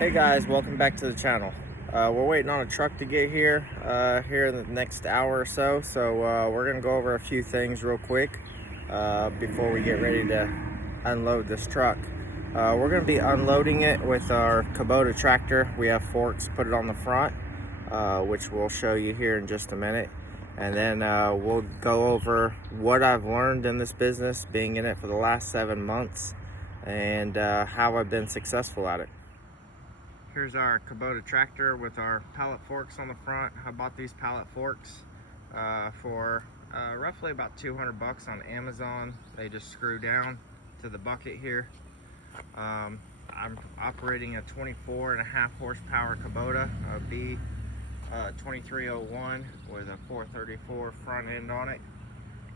Hey guys, welcome back to the channel. We're waiting on a truck to get here in the next hour or so. We're gonna go over a few things real quick before we get ready to unload this truck. We're gonna be unloading it with our Kubota tractor. We have forks put it on the front, which we'll show you here in just a minute. And then we'll go over what I've learned in this business, being in it for the last 7 months, and how I've been successful at it. Here's our Kubota tractor with our pallet forks on the front. I bought these pallet forks for roughly about 200 bucks on Amazon. They just screw down to the bucket here. I'm operating a 24.5 horsepower Kubota, a B2301 with a 434 front end on it.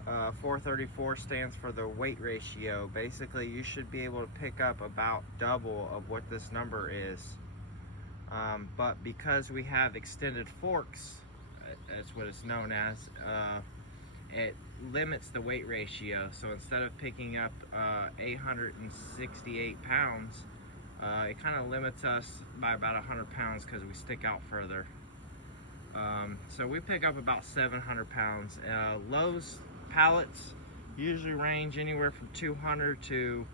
434 stands for the weight ratio. Basically, you should be able to pick up about double of what this number is. But because we have extended forks, that's what it's known as, it limits the weight ratio. So instead of picking up 868 pounds, it kind of limits us by about 100 pounds because we stick out further. So we pick up about 700 pounds. Lowe's pallets usually range anywhere from 200 to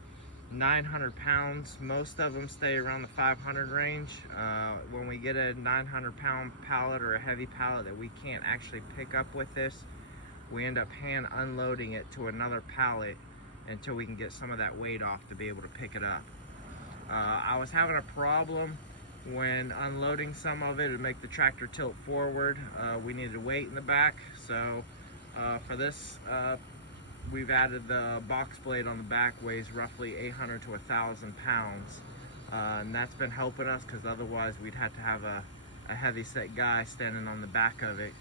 900 pounds. Most of them stay around the 500 range. When we get a 900 pound pallet or a heavy pallet that we can't actually pick up with this, we end up hand unloading it to another pallet until we can get some of that weight off to be able to pick it up. I was having a problem when unloading some of it to make the tractor tilt forward. We needed weight in the back, so for this we've added the box blade on the back, weighs roughly 800 to 1,000 pounds. And that's been helping us because otherwise we'd have to have a heavy set guy standing on the back of it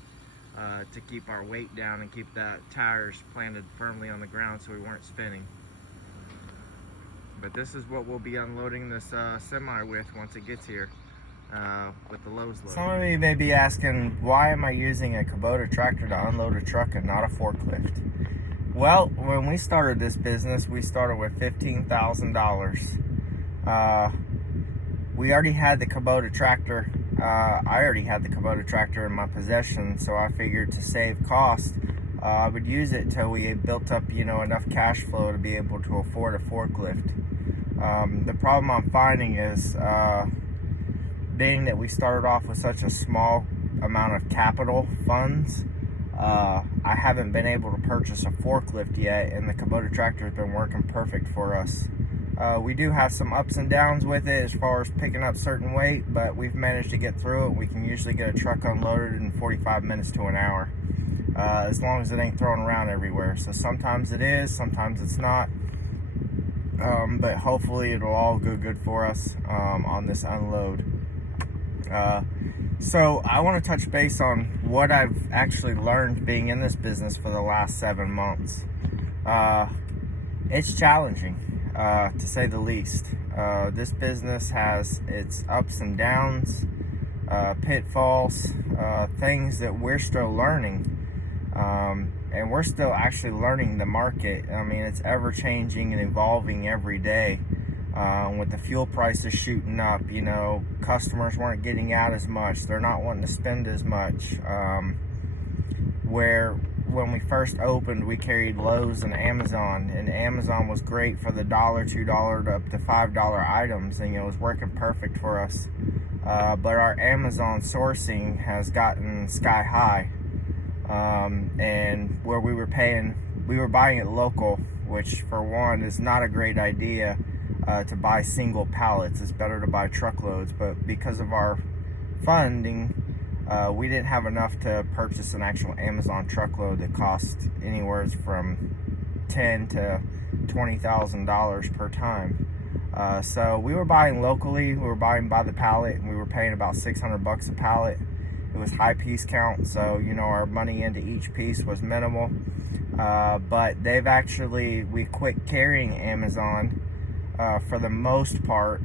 to keep our weight down and keep the tires planted firmly on the ground so we weren't spinning. But this is what we'll be unloading this semi with once it gets here with the Lowe's load. Some of you may be asking, why am I using a Kubota tractor to unload a truck and not a forklift? Well, when we started this business, we started with $15,000. We already had the Kubota tractor. I already had the Kubota tractor in my possession, so I figured to save cost, I would use it till we had built up, enough cash flow to be able to afford a forklift. The problem I'm finding is, being that we started off with such a small amount of capital funds, I haven't been able to purchase a forklift yet, and the Kubota tractor has been working perfect for us. We do have some ups and downs with it as far as picking up certain weight, but we've managed to get through it. We can usually get a truck unloaded in 45 minutes to an hour, as long as it ain't thrown around everywhere. So sometimes it is, sometimes it's not, but hopefully it'll all go good for us on this unload. So I want to touch base on what I've actually learned being in this business for the last 7 months. It's challenging, to say the least. This business has its ups and downs, pitfalls, things that we're still learning. And we're still actually learning the market. I mean, it's ever changing and evolving every day. With the fuel prices shooting up, customers weren't getting out as much. They're not wanting to spend as much. Where when we first opened, we carried Lowe's and Amazon was great for the $1, $2 to up to $5 items, and it was working perfect for us. But our Amazon sourcing has gotten sky high, and where we were buying it local, which for one is not a great idea. To buy single pallets. It's better to buy truckloads, but because of our funding, we didn't have enough to purchase an actual Amazon truckload that cost anywhere from $10,000 to $20,000 per time. So we were buying locally. We were buying by the pallet, and we were paying about 600 bucks a pallet. It was high piece count, so our money into each piece was minimal. But we quit carrying Amazon for the most part,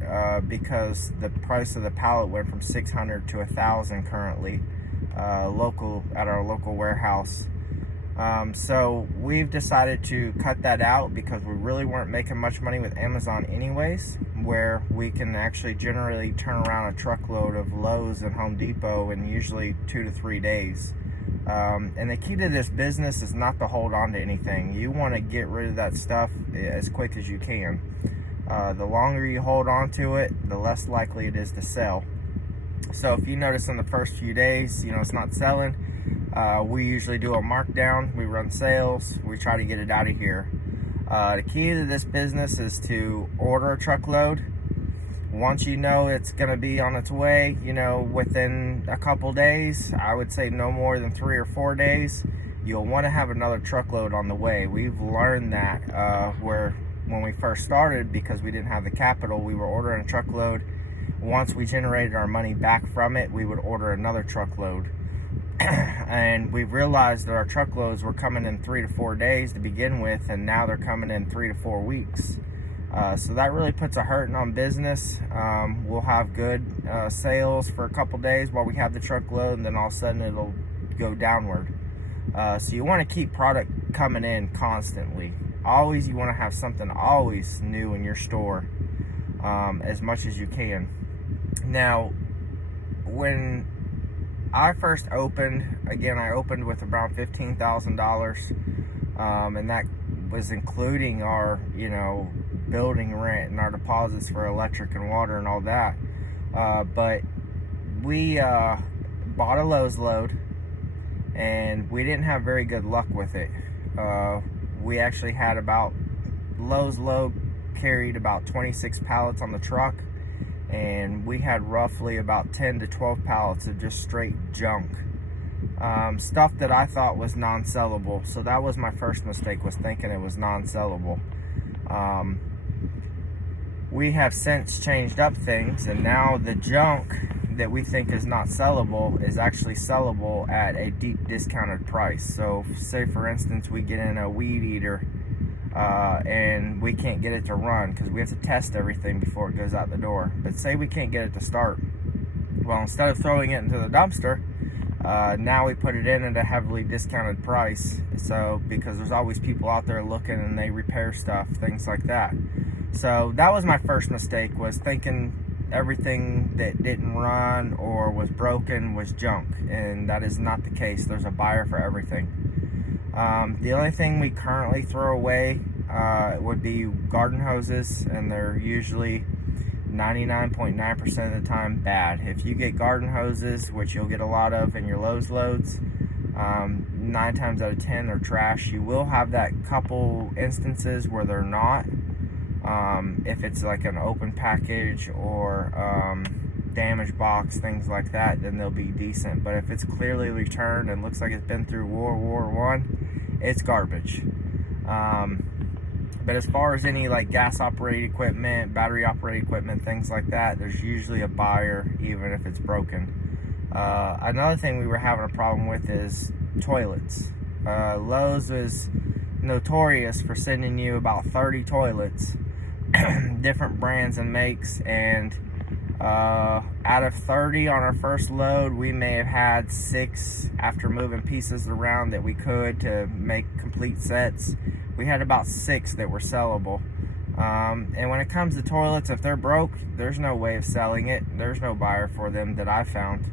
because the price of the pallet went from $600 to $1,000 currently, at our local warehouse. So we've decided to cut that out because we really weren't making much money with Amazon anyways. where we can actually generally turn around a truckload of Lowe's and Home Depot in usually 2 to 3 days. And the key to this business is not to hold on to anything. You want to get rid of that stuff as quick as you can. The longer you hold on to it, the less likely it is to sell. So if you notice in the first few days, it's not selling, we usually do a markdown, we run sales, we try to get it out of here. The key to this business is to order a truckload. Once you know it's going to be on its way, within a couple days, I would say no more than 3 or 4 days, you'll want to have another truckload on the way. We've learned that where when we first started, because we didn't have the capital, we were ordering a truckload. Once we generated our money back from it, we would order another truckload. And we realized that our truckloads were coming in 3 to 4 days to begin with, and now they're coming in 3 to 4 weeks. So that really puts a hurting on business. We'll have good sales for a couple days while we have the truckload, and then all of a sudden it'll go downward. So you want to keep product coming in constantly. Always, you want to have something always new in your store, as much as you can. Now, when I first opened, again, I opened with around $15,000, and that was including our, building rent and our deposits for electric and water and all that. But we bought a Lowe's load, and we didn't have very good luck with it. We actually had Lowe's load carried about 26 pallets on the truck, and we had roughly about 10 to 12 pallets of just straight junk. Stuff that I thought was non-sellable. So that was my first mistake, was thinking it was non-sellable. We have since changed up things, and now the junk that we think is not sellable is actually sellable at a deep discounted price. So say for instance we get in a weed eater and we can't get it to run because we have to test everything before it goes out the door. But say we can't get it to start. Well, instead of throwing it into the dumpster, now we put it in at a heavily discounted price. So because there's always people out there looking, and they repair stuff, things like that. So that was my first mistake, was thinking everything that didn't run or was broken was junk, and that is not the case. There's a buyer for everything. The only thing we currently throw away would be garden hoses, and they're usually 99.9% of the time bad. If you get garden hoses, which you'll get a lot of in your Lowe's loads, 9 times out of 10 are trash. You will have that couple instances where they're not. If it's like an open package or damaged box, things like that, then they'll be decent. But if it's clearly returned and looks like it's been through World War I, it's garbage. But as far as any like gas operated equipment, battery operated equipment, things like that, there's usually a buyer, even if it's broken. Another thing we were having a problem with is toilets. Lowe's is notorious for sending you about 30 toilets, different brands and makes, and out of 30 on our first load, we may have had 6 after moving pieces around that we could to make complete sets. We had about 6 that were sellable. And when it comes to toilets, if they're broke, there's no way of selling it. There's no buyer for them that I found.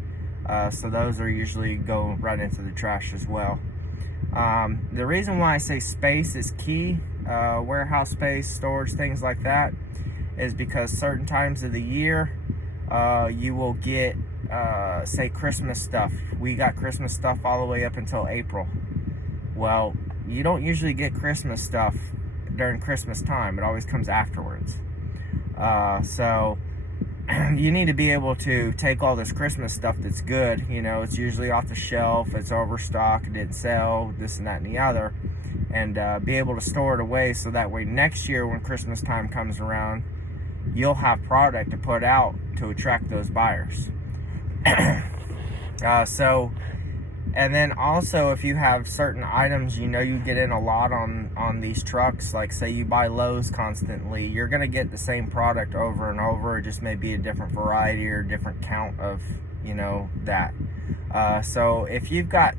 So those are usually go right into the trash as well. The reason why I say space is key, warehouse space, storage, things like that, is because certain times of the year, you will get, say, Christmas stuff. We got Christmas stuff all the way up until April. Well, you don't usually get Christmas stuff during Christmas time. It always comes afterwards. So you need to be able to take all this Christmas stuff that's good, it's usually off the shelf, it's overstocked, it didn't sell, this and that and the other, and be able to store it away so that way next year when Christmas time comes around, you'll have product to put out to attract those buyers. And then also, if you have certain items you get in a lot on these trucks, like say you buy Lowe's constantly, you're going to get the same product over and over. It just may be a different variety or different count of, that. So if you've got,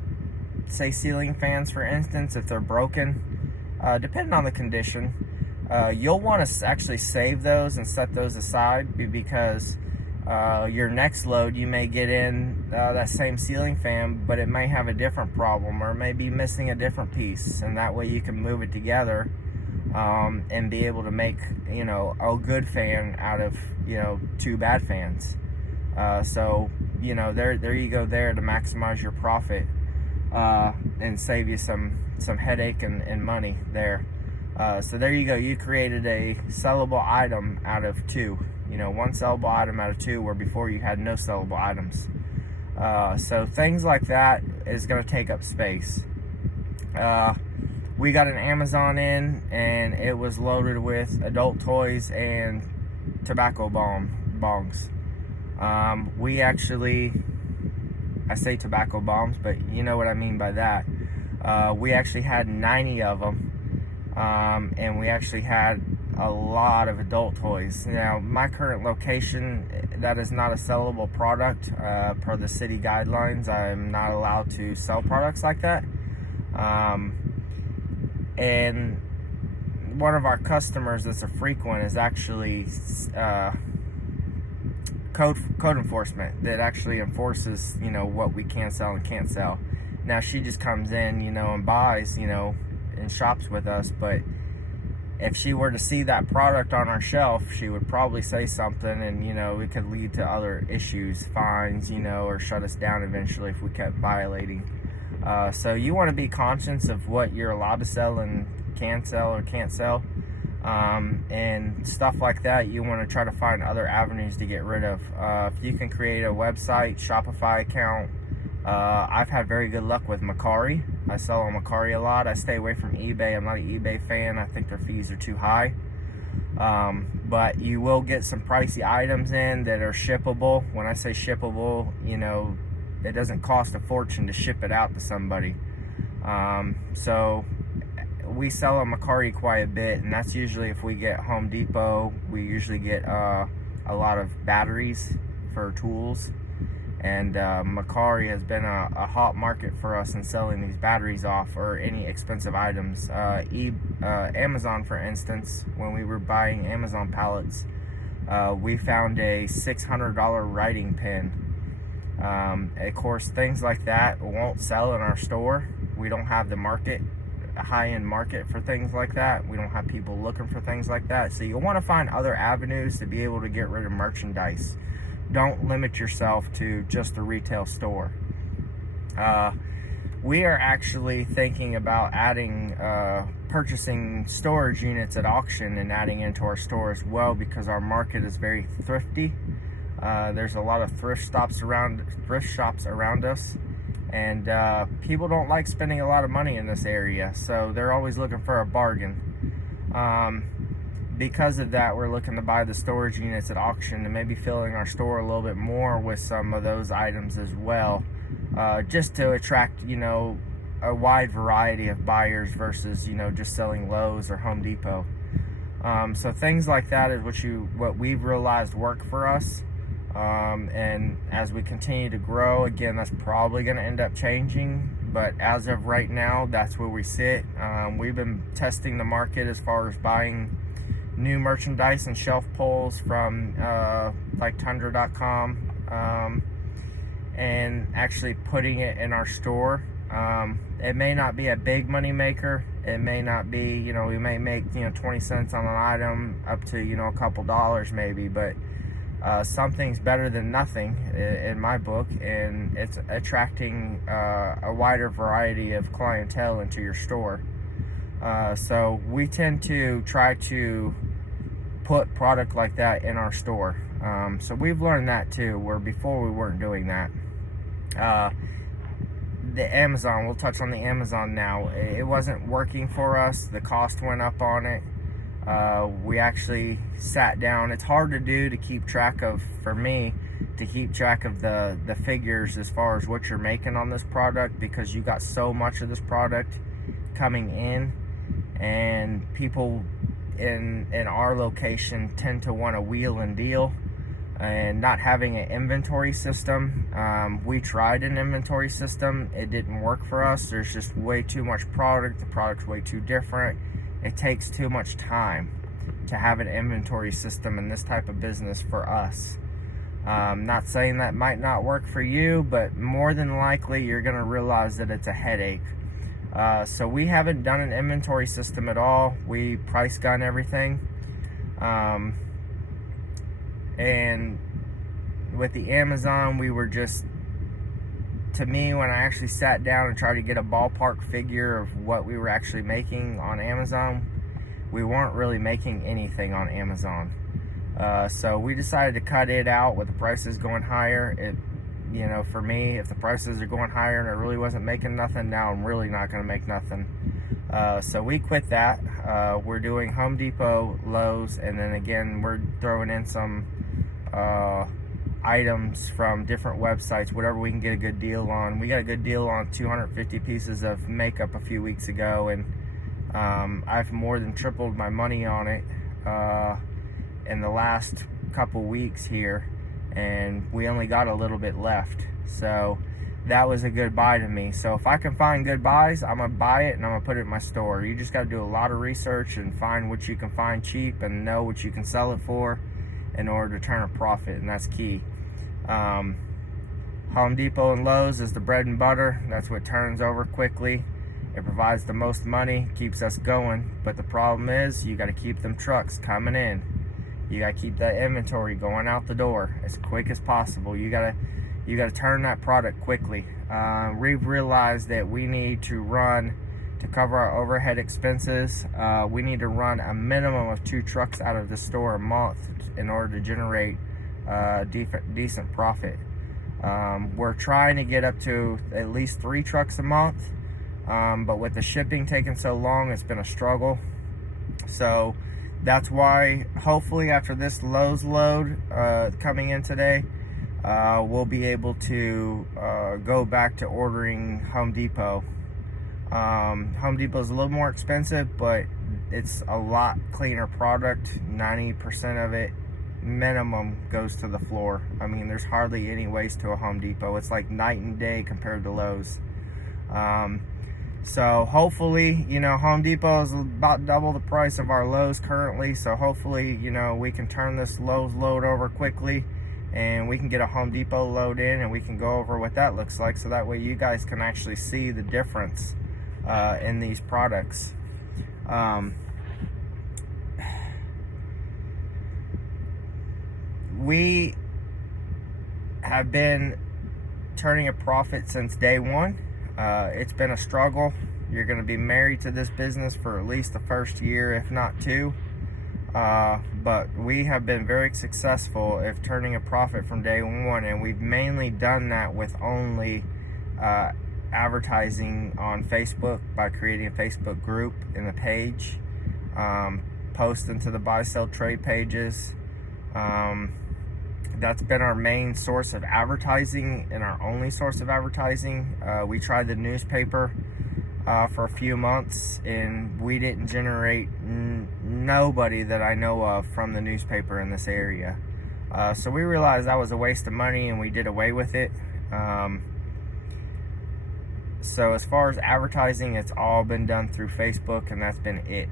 say, ceiling fans, for instance, if they're broken, depending on the condition, You'll want to actually save those and set those aside, because your next load you may get in that same ceiling fan, but it may have a different problem, or may be missing a different piece, and that way you can move it together and be able to make a good fan out of two bad fans. So there you go there to maximize your profit and save you some headache and money there. So there you go. You created a sellable item out of two. One sellable item out of two, where before you had no sellable items. So things like that is going to take up space. We got an Amazon in, and it was loaded with adult toys and tobacco bongs. We actually, I say tobacco bombs, but you know what I mean by that. We actually had 90 of them, and we actually had a lot of adult toys. Now, my current location, that is not a sellable product. Per the city guidelines, I'm not allowed to sell products like that. And one of our customers that's a frequent is actually code enforcement, that actually enforces what we can sell and can't sell. Now, she just comes in and buys and shops with us, but if she were to see that product on our shelf, she would probably say something, and it could lead to other issues, fines, or shut us down eventually if we kept violating. So you want to be conscious of what you're allowed to sell and can sell or can't sell, and stuff like that. You want to try to find other avenues to get rid of. If you can create a website, Shopify account. I've had very good luck with Mercari. I sell on Mercari a lot. I stay away from eBay. I'm not an eBay fan. I think their fees are too high. But you will get some pricey items in that are shippable. When I say shippable, it doesn't cost a fortune to ship it out to somebody. So we sell on Mercari quite a bit, and that's usually if we get Home Depot. We usually get a lot of batteries for tools. And Mercari has been a hot market for us in selling these batteries off, or any expensive items. Amazon, for instance, when we were buying Amazon pallets, we found a $600 writing pen. Of course, things like that won't sell in our store. We don't have the high-end market for things like that. We don't have people looking for things like that. So you'll want to find other avenues to be able to get rid of merchandise. Don't limit yourself to just a retail store. We are actually thinking about purchasing storage units at auction and adding into our store as well, because our market is very thrifty. There's a lot of thrift shops around us, and people don't like spending a lot of money in this area, so they're always looking for a bargain. Because of that, we're looking to buy the storage units at auction and maybe filling our store a little bit more with some of those items as well, just to attract a wide variety of buyers versus just selling Lowe's or Home Depot. So things like that is what we've realized work for us. And as we continue to grow, again, that's probably going to end up changing, but as of right now, that's where we sit. We've been testing the market as far as buying new merchandise and shelf pulls from like Tundra.com, and actually putting it in our store. It may not be a big money maker. It may not be, we may make 20 cents on an item up to a couple dollars maybe, but something's better than nothing in my book, and it's attracting a wider variety of clientele into your store. So we tend to try to put product like that in our store. So we've learned that too, where before we weren't doing that. The Amazon, we'll touch on the Amazon now. It wasn't working for us. The cost went up on it. We actually sat down. It's hard to do to keep track of, for me, to keep track of the figures as far as what you're making on this product, because you got so much of this product coming in, and people in our location tend to want to wheel and deal, and not having an inventory system. We tried an inventory system. It didn't work for us. There's just way too much product. The product's way too different. it takes too much time to have an inventory system in this type of business for us. Not saying that might not work for you, but more than likely you're going to realize that it's a headache. So we haven't done an inventory system at all. We price gun everything. And with the Amazon, we were just, to me, when I actually sat down and tried to get a ballpark figure of what we were actually making on Amazon, we weren't really making anything on Amazon. So we decided to cut it out with the prices going higher. For me, if the prices are going higher and it really wasn't making nothing, now I'm really not going to make nothing. So we quit that. We're doing Home Depot, Lowe's, and then again, we're throwing in some items from different websites, whatever we can get a good deal on. We got a good deal on 250 pieces of makeup a few weeks ago, and I've more than tripled my money on it in the last couple weeks here, and we only got a little bit left. So that was a good buy to me. So if I can find good buys, I'm gonna buy it and I'm gonna put it in my store. You just got to do a lot of research and find what you can find cheap and know what you can sell it for in order to turn a profit, and that's key. Home Depot and Lowe's is the bread and butter. That's what turns over quickly. It provides the most money, keeps us going, but the problem is you got to keep them trucks coming in. You got to keep that inventory going out the door as quick as possible. You got to turn that product quickly. We've realized that we need to run, to cover our overhead expenses, we need to run a minimum of 2 trucks out of the store a month in order to generate decent profit. We're trying to get up to at least 3 trucks a month, but with the shipping taking so long, it's been a struggle. So that's why hopefully after this Lowe's load coming in today, we'll be able to go back to ordering Home Depot. Home Depot is a little more expensive, but it's a lot cleaner product. 90% of it minimum goes to the floor. I mean, there's hardly any waste to a Home Depot. It's like night and day compared to Lowe's. So hopefully, Home Depot is about double the price of our Lowe's currently. So hopefully, we can turn this Lowe's load over quickly and we can get a Home Depot load in and we can go over what that looks like. So that way you guys can actually see the difference in these products. We have been turning a profit since day one. It's been a struggle. You're going to be married to this business for at least the first year, if not 2. But we have been very successful at turning a profit from day one, and we've mainly done that with only advertising on Facebook by creating a Facebook group and a page, posting to the buy, sell, trade pages. That's been our main source of advertising and our only source of advertising. We tried the newspaper for a few months, and we didn't generate nobody that I know of from the newspaper in this area. So we realized that was a waste of money, and we did away with it. So as far as advertising, it's all been done through Facebook, and that's been it.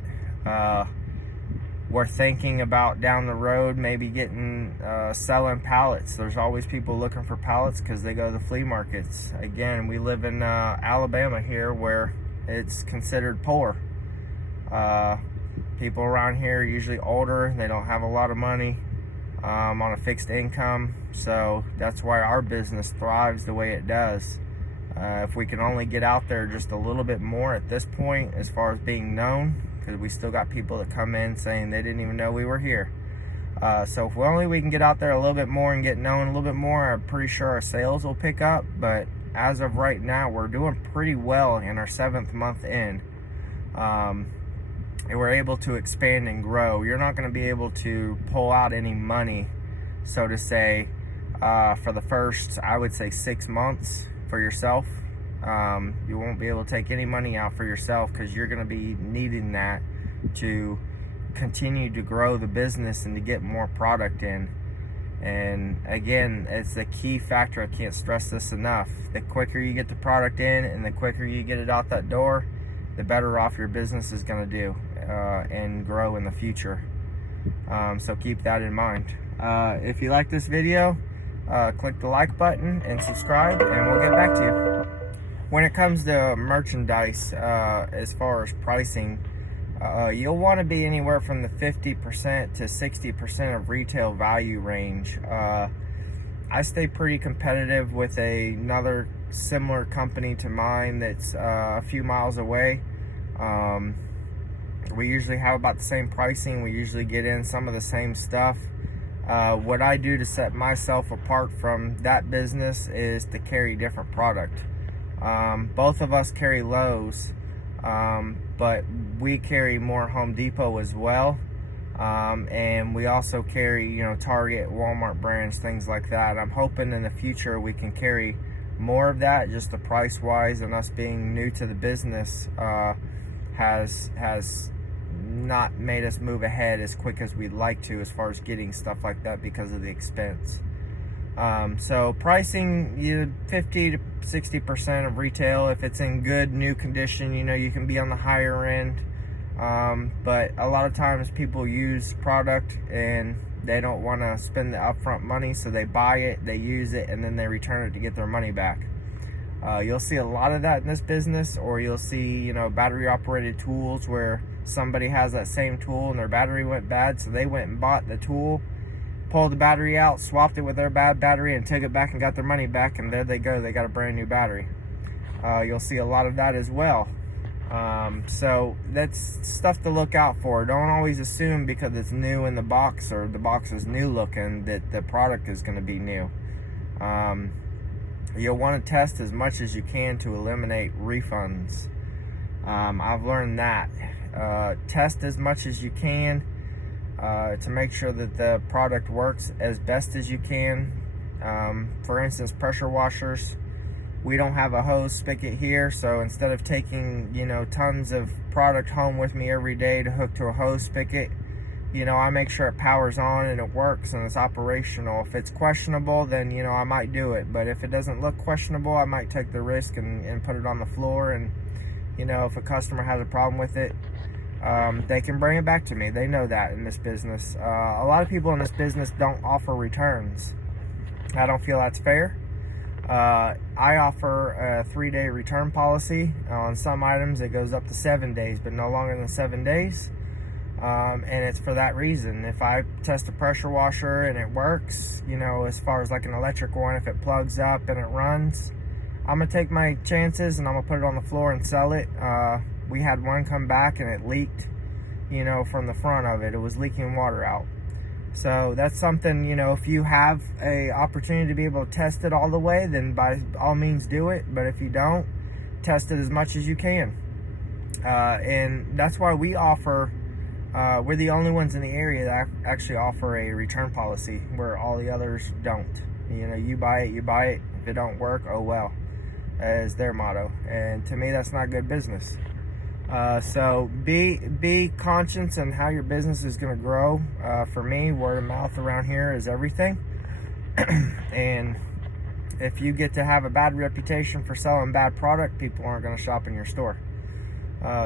We're thinking about down the road maybe selling pallets. There's always people looking for pallets because they go to the flea markets. Again, we live in Alabama here, where it's considered poor. People around here are usually older. They don't have a lot of money on a fixed income. So that's why our business thrives the way it does. If we can only get out there just a little bit more at this point as far as being known, because we still got people that come in saying they didn't even know we were here. So if we can get out there a little bit more and get known a little bit more, I'm pretty sure our sales will pick up. But as of right now, we're doing pretty well in our 7th month in. And we're able to expand and grow. You're not going to be able to pull out any money, so to say, for the first, I would say, 6 months for yourself. You won't be able to take any money out for yourself because you're going to be needing that to continue to grow the business and to get more product in. And again, it's a key factor. I can't stress this enough. The quicker you get the product in and the quicker you get it out that door, the better off your business is going to do. and grow in the future. So keep that in mind. If you like this video, click the like button and subscribe, and we'll get back to you. When it comes to merchandise, as far as pricing, you'll want to be anywhere from the 50% to 60% of retail value range. I stay pretty competitive with another similar company to mine that's a few miles away. We usually have about the same pricing. We usually get in some of the same stuff. What I do to set myself apart from that business is to carry different product. Both of us carry Lowe's, but we carry more Home Depot as well. And we also carry, Target, Walmart brands, things like that. I'm hoping in the future we can carry more of that. Just the price wise, and us being new to the business has not made us move ahead as quick as we'd like to, as far as getting stuff like that, because of the expense. So pricing, 50 to 60% of retail. If it's in good new condition, you can be on the higher end. But a lot of times people use product and they don't want to spend the upfront money, so they buy it, they use it, and then they return it to get their money back. You'll see a lot of that in this business, or you'll see, battery operated tools where somebody has that same tool and their battery went bad, so they went and bought the tool, pulled the battery out, swapped it with their bad battery, and took it back and got their money back, and there they go, they got a brand new battery. You'll see a lot of that as well. So that's stuff to look out for. Don't always assume because it's new in the box, or the box is new looking, that the product is going to be new. You'll want to test as much as you can to eliminate refunds. I've learned that. Test as much as you can to make sure that the product works as best as you can. For instance, pressure washers. We don't have a hose spigot here, so instead of taking, tons of product home with me every day to hook to a hose spigot, I make sure it powers on and it works and it's operational. If it's questionable, then, I might do it. But if it doesn't look questionable, I might take the risk and put it on the floor. And, if a customer has a problem with it, they can bring it back to me. They know that in this business. A lot of people in this business don't offer returns. I don't feel that's fair. I offer a 3-day return policy. On some items it goes up to 7 days, but no longer than 7 days. And it's for that reason. If I test a pressure washer and it works, as far as like an electric one, if it plugs up and it runs, I'm gonna take my chances and I'm gonna put it on the floor and sell it. We had one come back and it leaked, from the front of it. It was leaking water out. So that's something, if you have a opportunity to be able to test it all the way, then by all means do it. But if you don't, test it as much as you can. And that's why we offer, we're the only ones in the area that actually offer a return policy, where all the others don't. You buy it. If it don't work, oh well, is their motto. And to me, that's not good business. So be conscious in how your business is going to grow. For me, word of mouth around here is everything. And if you get to have a bad reputation for selling bad product, people aren't going to shop in your store.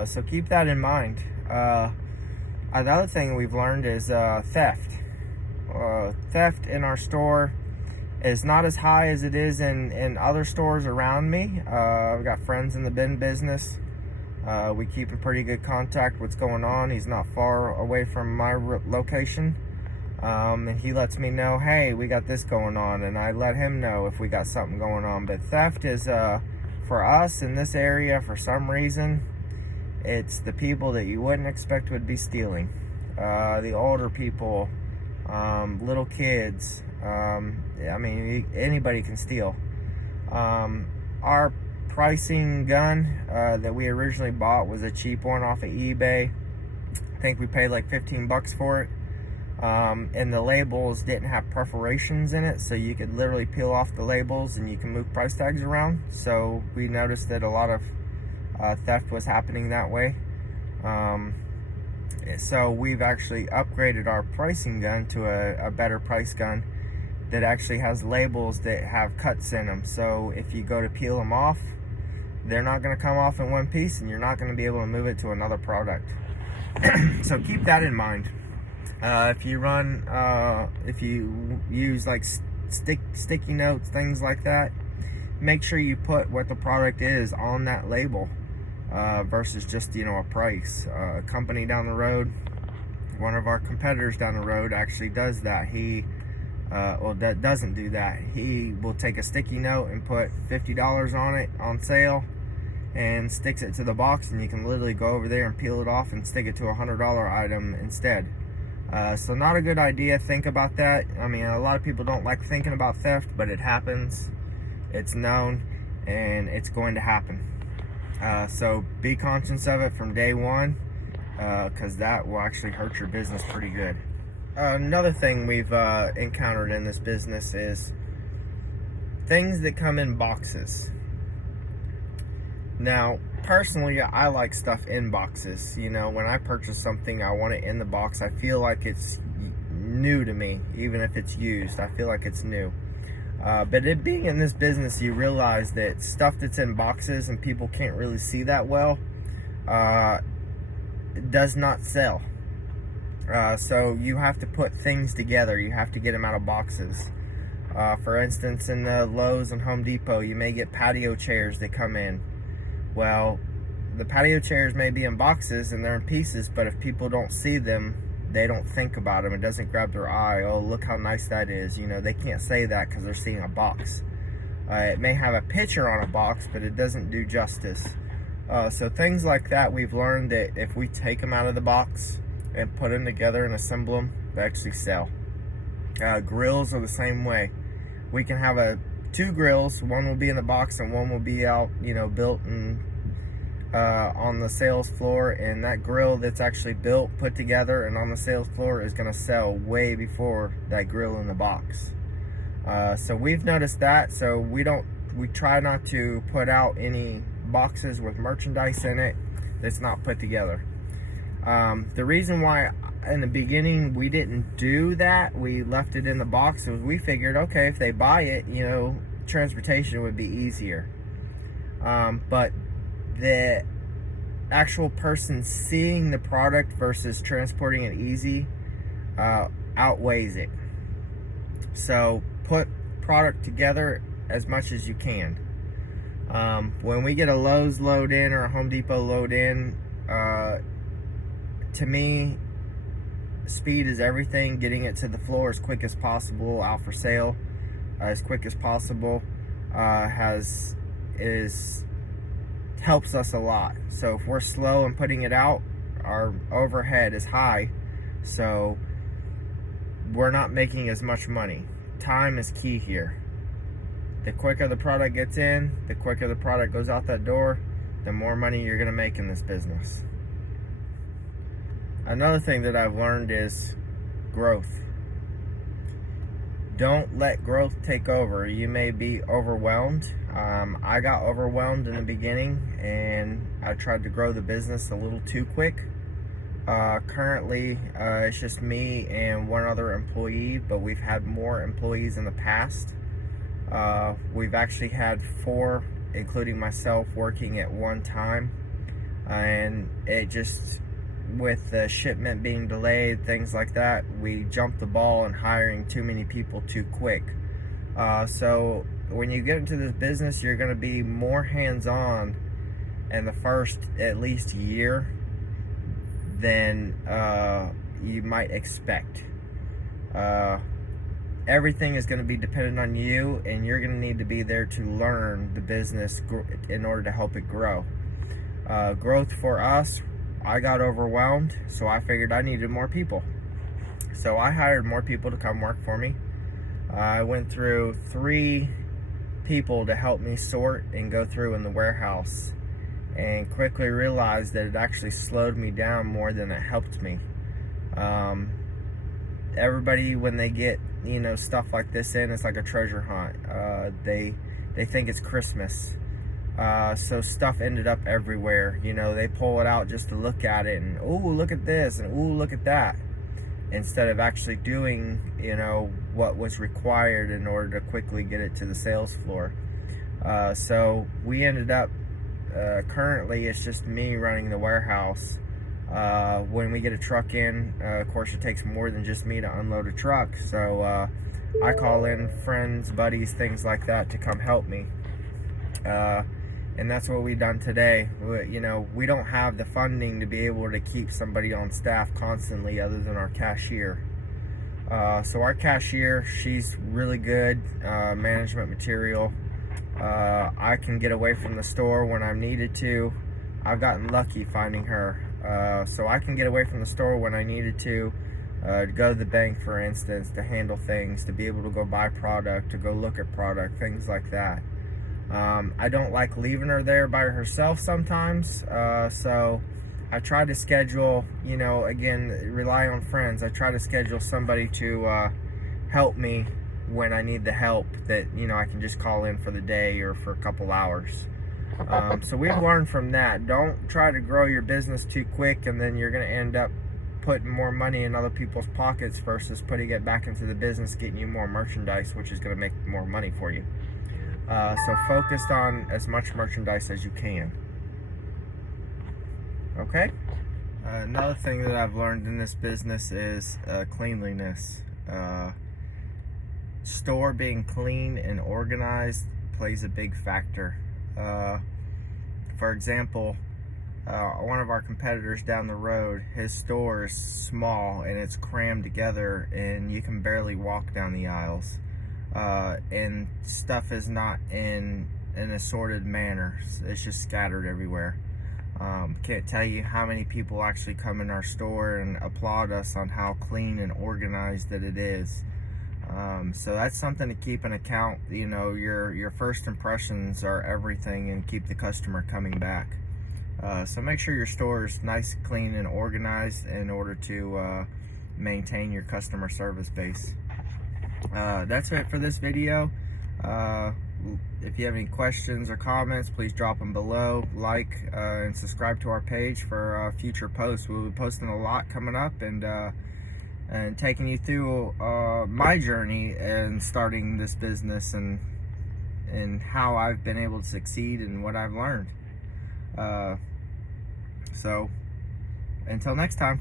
So keep that in mind. Another thing we've learned is theft. Theft in our store is not as high as it is in other stores around me. I've got friends in the bin business. We keep in pretty good contact what's going on. He's not far away from my location. And he lets me know, hey, we got this going on. And I let him know if we got something going on. But theft is, for us in this area, for some reason, it's the people that you wouldn't expect would be stealing. The older people, little kids. Anybody can steal. Our pricing gun that we originally bought was a cheap one off of eBay. I think we paid like $15 for it. And the labels didn't have perforations in it, so you could literally peel off the labels and you can move price tags around. So we noticed that a lot of theft was happening that way. So we've actually upgraded our pricing gun to a better price gun that actually has labels that have cuts in them. So if you go to peel them off, they're not going to come off in one piece, and you're not going to be able to move it to another product. So keep that in mind. If you use like sticky notes, things like that, make sure you put what the product is on that label, versus just, a price. A company down the road, one of our competitors down the road actually does that. That doesn't do that. He will take a sticky note and put $50 on it on sale and sticks it to the box, and you can literally go over there and peel it off and stick it to a $100 item instead. So not a good idea. Think about that. I mean, a lot of people don't like thinking about theft, but it happens. It's known, and it's going to happen. So be conscious of it from day one, because that will actually hurt your business pretty good. Another thing we've encountered in this business is things that come in boxes. Now, personally, I like stuff in boxes. When I purchase something, I want it in the box. I feel like it's new to me, even if it's used. I feel like it's new. But it being in this business, you realize that stuff that's in boxes and people can't really see that well, does not sell. So you have to put things together. You have to get them out of boxes. For instance, in the Lowe's and Home Depot, you may get patio chairs that come in. Well, the patio chairs may be in boxes and they're in pieces, but if people don't see them, they don't think about them. It doesn't grab their eye. Oh, look how nice that is. They can't say that because they're seeing a box. It may have a picture on a box, but it doesn't do justice. So things like that, we've learned that if we take them out of the box and put them together and assemble them, they actually sell. Grills are the same way. We can have two grills. One will be in the box and one will be out, built and on the sales floor. And that grill that's actually built, put together, and on the sales floor is going to sell way before that grill in the box. So we've noticed that. So we try not to put out any boxes with merchandise in it that's not put together. The reason why in the beginning we didn't do that, we left it in the box, was we figured, okay, if they buy it, transportation would be easier. But the actual person seeing the product versus transporting it easy outweighs it. So put product together as much as you can. When we get a Lowe's load in or a Home Depot load in, to me, speed is everything. Getting it to the floor as quick as possible, out for sale as quick as possible, helps us a lot. So if we're slow in putting it out, our overhead is high, so we're not making as much money. Time is key here. The quicker the product gets in, the quicker the product goes out that door, the more money you're going to make in this business. Another thing that I've learned is growth. Don't let growth take over. You may be overwhelmed. I got overwhelmed in the beginning and I tried to grow the business a little too quick. Currently, it's just me and one other employee, but we've had more employees in the past. We've actually had 4, including myself, working at one time. And it just, with the shipment being delayed, things like that, we jumped the ball in hiring too many people too quick. So when you get into this business, you're going to be more hands-on in the first at least year than you might expect. Everything is going to be dependent on you, and you're going to need to be there to learn the business in order to help it grow. Growth for us, I got overwhelmed, so I figured I needed more people. So I hired more people to come work for me. I went through 3 people to help me sort and go through in the warehouse, and quickly realized that it actually slowed me down more than it helped me. Everybody, when they get stuff like this in, it's like a treasure hunt. They think it's Christmas. So stuff ended up everywhere. They pull it out just to look at it, and ooh, look at this, and ooh, look at that, instead of actually doing what was required in order to quickly get it to the sales floor. So we ended up currently it's just me running the warehouse. When we get a truck in, of course it takes more than just me to unload a truck, so I call in friends, buddies, things like that to come help me. And that's what we've done today. We don't have the funding to be able to keep somebody on staff constantly other than our cashier. So our cashier, she's really good, management material. I can get away from the store when I'm needed to. I've gotten lucky finding her. So I can get away from the store when I needed to go to the bank, for instance, to handle things, to be able to go buy product, to go look at product, things like that. I don't like leaving her there by herself sometimes, so I try to schedule, again, rely on friends. I try to schedule somebody to help me when I need the help that, I can just call in for the day or for a couple hours. So we've learned from that. Don't try to grow your business too quick, and then you're going to end up putting more money in other people's pockets versus putting it back into the business, getting you more merchandise, which is going to make more money for you. So focus on as much merchandise as you can. Okay? Another thing that I've learned in this business is cleanliness. Store being clean and organized plays a big factor. For example, one of our competitors down the road, his store is small and it's crammed together and you can barely walk down the aisles. And stuff is not in an assorted manner. It's just scattered everywhere. Can't tell you how many people actually come in our store and applaud us on how clean and organized that it is. So that's something to keep in account. Your first impressions are everything, and keep the customer coming back. So make sure your store is nice, clean, and organized in order to maintain your customer service base. That's it for this video. If you have any questions or comments, please drop them below. Like and subscribe to our page for future posts. We'll be posting a lot coming up, and taking you through my journey and starting this business, and how I've been able to succeed and what I've learned. So until next time.